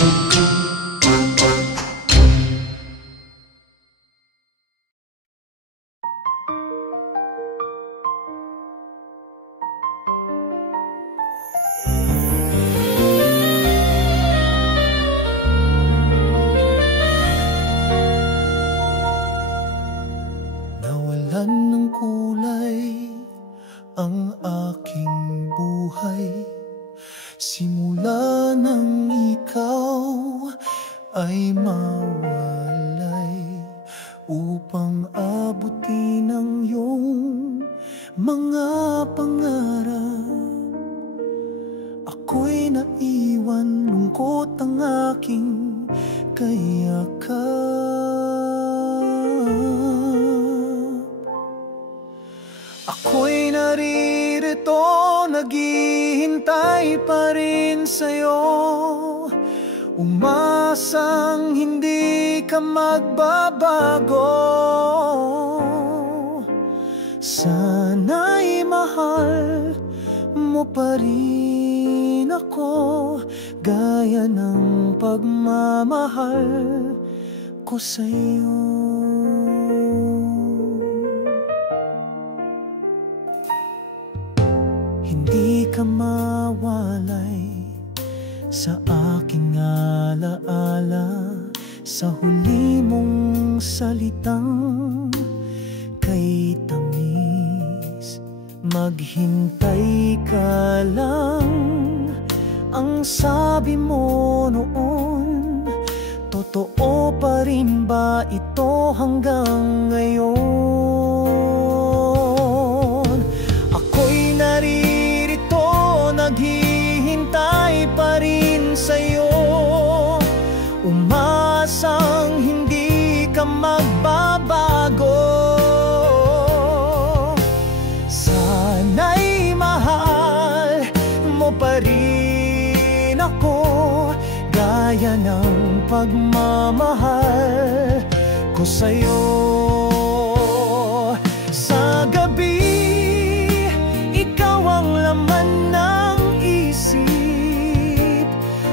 Nawalan ng kulay ang aking buhay simula nang ikaw ay mawalay, upang abutin ang iyong mga pangarap. Ako'y naiwan, lungkot ang aking kayakap. Ako'y naririto, naghihintay pa rin sa'yo, umasang hindi ka magbabago. Sana'y mahal mo pa rin ako, gaya ng pagmamahal ko sa'yo. Hindi ka mawalay sa aking alaala, sa huli mong salitang kay tamis. Maghintay ka lang, ang sabi mo noon, totoo pa rin ba ito hanggang ngayon? Ako'y naririto, naghihintay pa rin sa'yo, umasang hindi ka magbabago. Sana'y mahal mo pa rin ako, gaya ng pagmamahal ko sa'yo. Sa gabi, ikaw ang laman ng isip,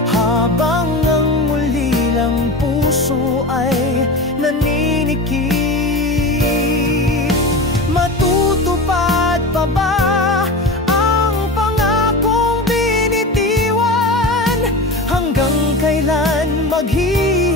habang ang ulilang puso ay naninikip. Matutupad pa ba ang pangakong binitiwan? Hanggang kailan maghihintay